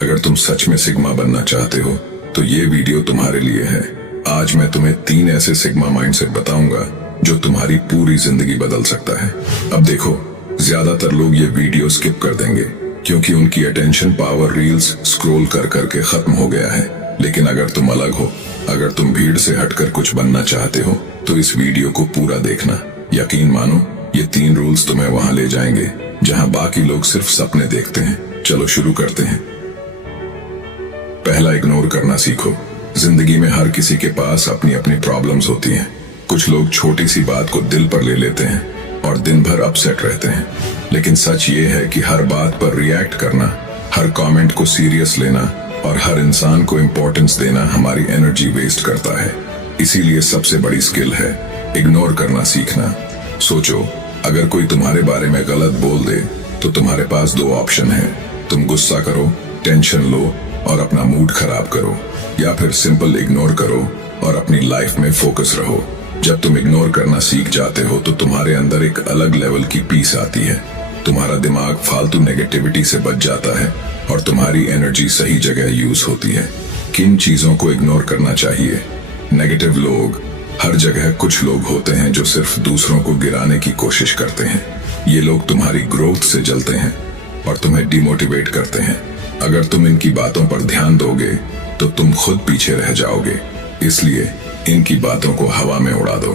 अगर तुम सच में सिग्मा बनना चाहते हो तो ये वीडियो तुम्हारे लिए है। आज मैं तुम्हें 3 ऐसे सिग्मा माइंडसेट बताऊंगा जो तुम्हारी पूरी जिंदगी बदल सकता है। अब देखो, ज्यादातर लोग ये वीडियो स्किप कर देंगे क्योंकि उनकी अटेंशन पावर रील्स स्क्रॉल कर करके खत्म हो गया है। लेकिन अगर तुम अलग हो, अगर तुम भीड़ से हटकर कुछ बनना चाहते हो तो इस वीडियो को पूरा देखना। यकीन मानो, ये 3 रूल्स तुम्हें वहां ले जाएंगे जहां बाकी लोग सिर्फ सपने देखते हैं। चलो शुरू करते हैं। पहला, इग्नोर करना सीखो। जिंदगी में हर किसी के पास अपनी अपनी प्रॉब्लम्स होती हैं। कुछ लोग छोटी सी बात को दिल पर ले लेते हैं और दिन भर अपसेट रहते हैं। लेकिन सच ये है कि हर बात पर रिएक्ट करना, हर कमेंट को सीरियस लेना और हर इंसान को इम्पोर्टेंस देना हमारी एनर्जी वेस्ट करता है। इसीलिए सबसे बड़ी स्किल है इग्नोर करना सीखना। सोचो, अगर कोई तुम्हारे बारे में गलत बोल दे तो तुम्हारे पास 2 ऑप्शन है। तुम गुस्सा करो, टेंशन लो और अपना मूड खराब करो, या फिर सिंपल इग्नोर करो और अपनी लाइफ में फोकस रहो। जब तुम इग्नोर करना सीख जाते हो तो तुम्हारे अंदर एक अलग लेवल की पीस आती है। तुम्हारा दिमाग फालतू नेगेटिविटी से बच जाता है और तुम्हारी एनर्जी सही जगह यूज होती है। किन चीजों को इग्नोर करना चाहिए? नेगेटिव लोग। हर जगह कुछ लोग होते हैं जो सिर्फ दूसरों को गिराने की कोशिश करते हैं। ये लोग तुम्हारी ग्रोथ से जलते हैं और तुम्हें डिमोटिवेट करते हैं। अगर तुम इनकी बातों पर ध्यान दोगे तो तुम खुद पीछे रह जाओगे। इसलिए इनकी बातों को हवा में उड़ा दो।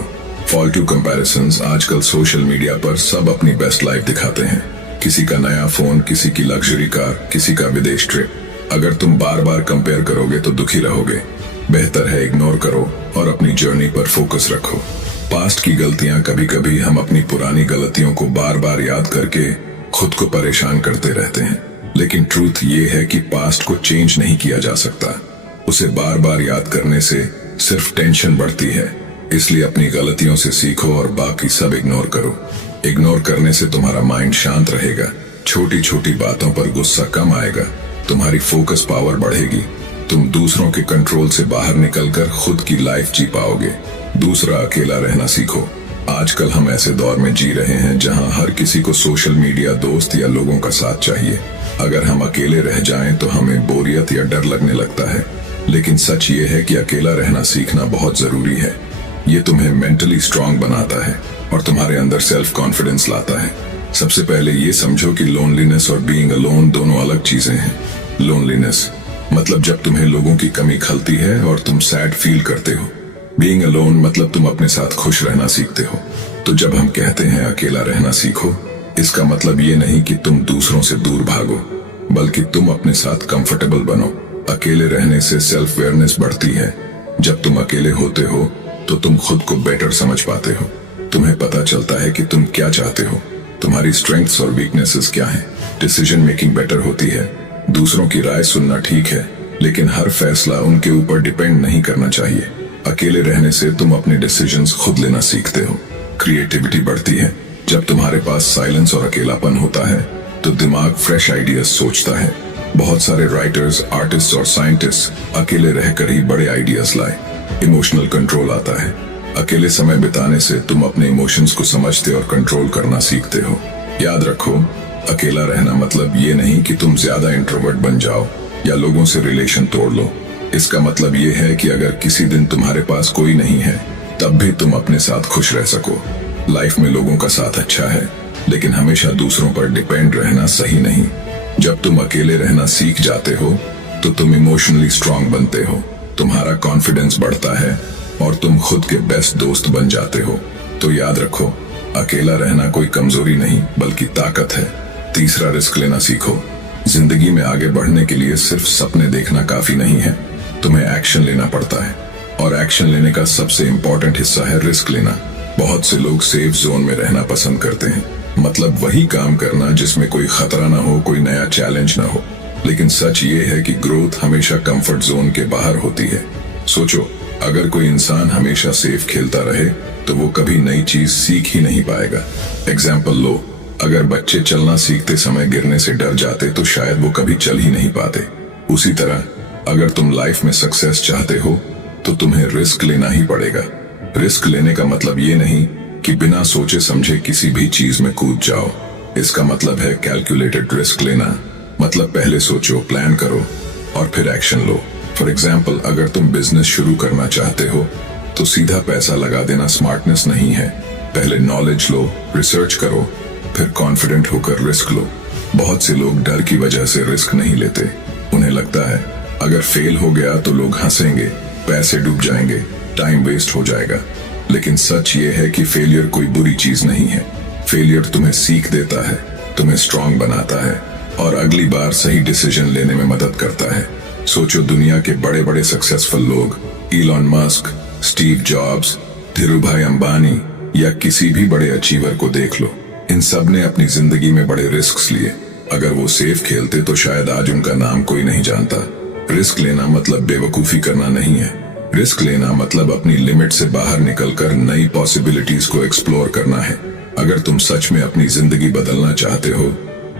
फॉल्टू कंपैरिजंस। आजकल सोशल मीडिया पर सब अपनी बेस्ट लाइफ दिखाते हैं। किसी का नया फोन, किसी की लग्जरी कार, किसी का विदेश ट्रिप। अगर तुम बार बार कंपेयर करोगे तो दुखी रहोगे। बेहतर है इग्नोर करो और अपनी जर्नी पर फोकस रखो। पास्ट की गलतियां। कभी कभी हम अपनी पुरानी गलतियों को बार बार याद करके खुद को परेशान करते रहते हैं। लेकिन ट्रूथ ये है कि पास्ट को चेंज नहीं किया जा सकता। उसे बार बार याद करने से सिर्फ टेंशन बढ़ती है। इसलिए अपनी गलतियों से सीखो और बाकी सब इग्नोर करो। इग्नोर करने से तुम्हारा माइंड शांत रहेगा। छोटी छोटी बातों पर गुस्सा कम आएगा। तुम्हारी फोकस पावर बढ़ेगी। तुम दूसरों के कंट्रोल से बाहर निकलकर खुद की लाइफ जी पाओगे। दूसरा, अकेला रहना सीखो। आजकल हम ऐसे दौर में जी रहे हैं जहां हर किसी को सोशल मीडिया, दोस्त या लोगों का साथ चाहिए। अगर हम अकेले रह जाएं तो हमें बोरियत या डर लगने लगता है। लेकिन सच ये है कि अकेला रहना सीखना बहुत जरूरी है। ये तुम्हें मेंटली स्ट्रांग बनाता है और तुम्हारे अंदर सेल्फ कॉन्फिडेंस लाता है। सबसे पहले ये समझो कि लोनलीनेस और बीइंग अलोन दोनों अलग चीजें हैं। लोनलीनेस मतलब जब तुम्हें लोगों की कमी खलती है और तुम सैड फील करते हो। बीइंग अलोन मतलब तुम अपने साथ खुश रहना सीखते हो। तो जब हम कहते हैं अकेला रहना सीखो, इसका मतलब ये नहीं कि तुम दूसरों से दूर भागो, बल्कि तुम अपने साथ कंफर्टेबल बनो। अकेले रहने से सेल्फ अवेयरनेस बढ़ती है। जब तुम अकेले होते हो तो तुम खुद को बेटर समझ पाते हो। तुम्हें पता चलता है कि तुम क्या चाहते हो, तुम्हारी स्ट्रेंथ्स और वीकनेसेस क्या हैं। डिसीजन मेकिंग बेटर होती है। दूसरों की राय सुनना ठीक है, लेकिन हर फैसला उनके ऊपर डिपेंड नहीं करना चाहिए। अकेले रहने से तुम अपने डिसीजंस खुद लेना सीखते हो। क्रिएटिविटी बढ़ती है। जब तुम्हारे पास साइलेंस और अकेलापन होता है तो दिमाग फ्रेश आइडियाज सोचता है। बहुत सारे राइटर्स, आर्टिस्ट और साइंटिस्ट अकेले रहकर ही बड़े आइडियाज लाए। इमोशनल कंट्रोल आता है। अकेले समय बिताने से तुम अपने इमोशंस को समझते और कंट्रोल करना सीखते हो। याद रखो, अकेला रहना मतलब ये नहीं कि तुम ज्यादा इंट्रोवर्ट बन जाओ या लोगों से रिलेशन तोड़ लो। इसका मतलब ये है कि अगर किसी दिन तुम्हारे पास कोई नहीं है तब भी तुम अपने साथ खुश रह सको। लाइफ में लोगों का साथ अच्छा है, लेकिन हमेशा दूसरों पर डिपेंड रहना सही नहीं। जब तुम अकेले रहना सीख जाते हो तो तुम इमोशनली स्ट्रांग बनते हो, तुम्हारा कॉन्फिडेंस बढ़ता है और तुम खुद के बेस्ट दोस्त बन जाते हो। तो याद रखो, अकेला रहना कोई कमजोरी नहीं बल्कि ताकत है। तीसरा, रिस्क लेना सीखो। जिंदगी में आगे बढ़ने के लिए सिर्फ सपने देखना काफी नहीं है, तुम्हें एक्शन लेना पड़ता है। और एक्शन लेने का सबसे इम्पोर्टेंट हिस्सा है रिस्क लेना। बहुत से लोग सेफ जोन में रहना पसंद करते हैं, मतलब वही काम करना जिसमें कोई खतरा ना हो, कोई नया चैलेंज ना हो। लेकिन सच ये है कि ग्रोथ हमेशा कंफर्ट जोन के बाहर होती है। सोचो, अगर कोई इंसान हमेशा सेफ खेलता रहे तो वो कभी नई चीज सीख ही नहीं पाएगा। एग्जाम्पल लो, अगर बच्चे चलना सीखते समय गिरने से डर जाते तो शायद वो कभी चल ही नहीं पाते। उसी तरह अगर तुम लाइफ में सक्सेस चाहते हो तो तुम्हें रिस्क लेना ही पड़ेगा। रिस्क लेने का मतलब ये नहीं कि बिना सोचे समझे किसी भी चीज में कूद जाओ। इसका मतलब है कैलकुलेटेड रिस्क लेना। मतलब पहले सोचो, प्लान करो और फिर एक्शन लो। फॉर एग्जाम्पल, अगर तुम बिजनेस शुरू करना चाहते हो तो सीधा पैसा लगा देना स्मार्टनेस नहीं है। पहले नॉलेज लो, रिसर्च करो, फिर कॉन्फिडेंट होकर रिस्क लो। बहुत से लोग डर की वजह से रिस्क नहीं लेते। उन्हें लगता है अगर फेल हो गया तो लोग हंसेंगे, पैसे डूब जाएंगे, टाइम वेस्ट हो जाएगा। लेकिन सच ये है कि फेलियर कोई बुरी चीज नहीं है। फेलियर तुम्हें सीख देता है, तुम्हें स्ट्रांग बनाता है और अगली बार सही डिसीजन लेने में मदद करता है। सोचो, दुनिया के बड़े बड़े सक्सेसफुल लोग, Elon Musk, Steve jobs, Dhirubhai Ambani या किसी भी बड़े अचीवर को देख लो। इन सब ने अपनी जिंदगी में बड़े रिस्क लिए। अगर वो सेफ खेलते तो शायद आज उनका नाम कोई नहीं जानता। रिस्क लेना मतलब बेवकूफी करना नहीं है। रिस्क लेना मतलब अपनी लिमिट से बाहर निकलकर नई पॉसिबिलिटीज को एक्सप्लोर करना है। अगर तुम सच में अपनी जिंदगी बदलना चाहते हो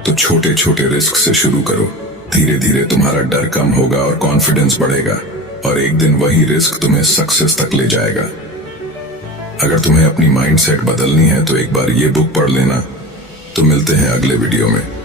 तो छोटे छोटे रिस्क से शुरू करो। धीरे धीरे तुम्हारा डर कम होगा और कॉन्फिडेंस बढ़ेगा और एक दिन वही रिस्क तुम्हें सक्सेस तक ले जाएगा। अगर तुम्हें अपनी माइंडसेट बदलनी है तो एक बार ये बुक पढ़ लेना। तो मिलते हैं अगले वीडियो में।